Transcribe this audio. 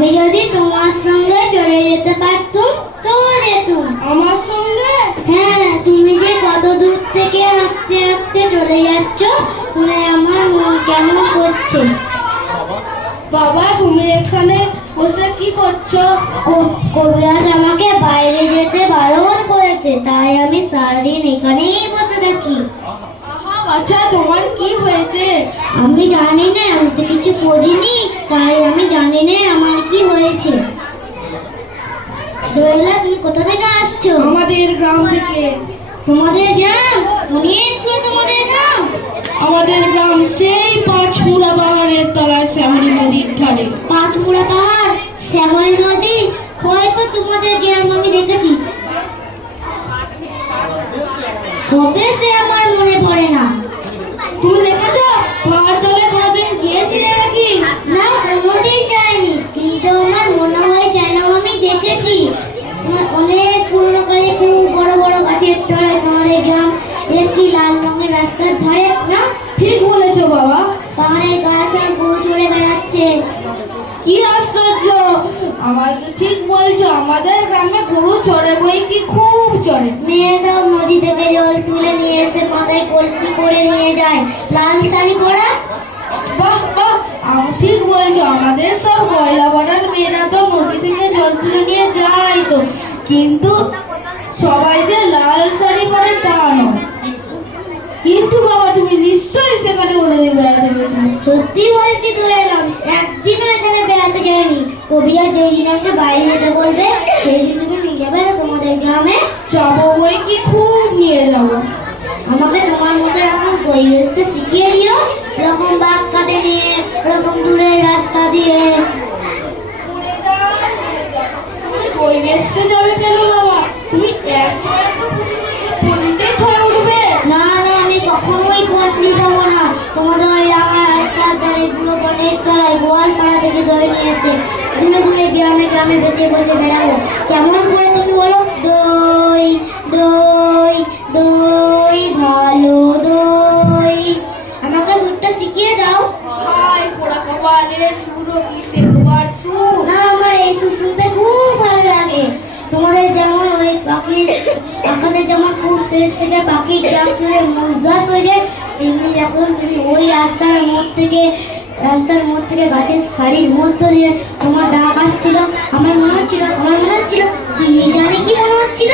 আমি যদি তোমার সঙ্গে চলে যেতে পারতুম তো যেতুম। আমার সঙ্গে? হ্যাঁ, তুমি যে কত দূর থেকে হাঁটতে হাঁটতে চলে যাচ্ছ শুনে আমার মন কেমন করছে। বাবা, তুমি এখানে বসে কি করছো? কবিরাজ আমাকে বাইরে যেতে বারণ করেছে, তাই আমি সারাদিন এখানেই বসে থাকি। আচ্ছা, তোমার কি হয়েছে? আমি জানি না, আমি তো কিছু করিনি, তাই আমি জানি না আমার কি হয়েছে। দোয়েলা, তুমি কোথা থেকে আসছো? আমাদের গ্রাম থেকে। তোমাদের গ্রাম? অনেক দূরে তোমাদের গ্রাম? আমাদের গ্রাম সেই পাঁচমুড়া পাহাড়ের তলায় শ্যামলী নদীর ধারে। পাঁচমুড়া পাহাড়, শ্যামলী নদী, হয়তো তোমাদের গ্রাম আমি দেখেছি, তবে সে আমার মনে পড়ে না। তুমি দেখেছো পাহাড় তলে কোনদিন গিয়েছিলে নাকি? না, কোনোদিন যাইনি, কিন্তু আমার মনে হয় যেন আমি দেখেছি। অনেক পুরনো কালে খুব বড় বড় গাছের তলায় তোমাদের গ্রাম, একটি লাল রঙের রাস্তার ধারে। না, ঠিক বলেছো বাবা, পাহাড়ের গাছ আর গরু চড়ে বেড়াচ্ছে। কি আশ্চর্য! আমার ঠিক বলছো, আমাদের গ্রামে গরু চড়ে, বই কি খুব চড়ে। মেয়ে সব নদী থেকে জল তুলে নিয়ে এসে মাথায় কলসি করে নিয়ে যায়, লাল শাড়ি পরা। বাহ বাহ, ঠিক বলছো, আমাদের সব কয়লা পাড়ার মেয়েরা তো নদী থেকে জল তুলে নিয়ে যায় তো, কিন্তু সবাই যে লাল শাড়ি পরে তা নয়। কিন্তু বাবা, তুমি নিশ্চয়ই সেখানে ওড়ে বেড়াতে গেছো। সত্যি বলছি, তো এলাম, একদিনও এখানে বেড়াতে যায়নি। কবিরা যেই দিন আমাকে বাইরে যেতে বলবে সেই দিন তুমি নিয়ে যাবে না তোমাদের গ্রামে? যাবো, বই কি খুব নিয়ে যাবো। আমাকে তোমার মতো এখন পরিবেশটা শিখিয়ে দিও, এরকম বাঘ কাটে নিয়ে, এরকম দূরের রাস্তা দিয়ে। পরিবেশটা যাবে কেন বাবা? তুমি পণ্ডিত হয়ে উঠবে। না না, আমি কখনোই পণ্ডিত হবো না। তোমাদের ওই আমার রাস্তার ধারে গুলো বনের তলায় গোয়াল পাড়া থেকে ধরে নিয়েছে, দিনে দিনে গ্রামে গ্রামে বেঁচে বসে বেড়াবো। কেমন করে তুমি বলো? দই দই দই, ভালো দই। আমাকে সুরটা শিখিয়ে দাও। না, আমার এই সুর শুনতে খুব ভালো লাগে। তোমাদের যেমন ওই পাখির আকাশে যেমন খুব শেষ থেকে পাখির ডাক শুনে উদাস হয়ে যায়, তেমনি যখন তুমি ওই রাস্তার মোড় থেকে গাছের শাড়ির মধ্য দিয়ে তোমার ডাক আসছিল, আমার মনে হচ্ছিল কি জানি কি মনে হচ্ছিল।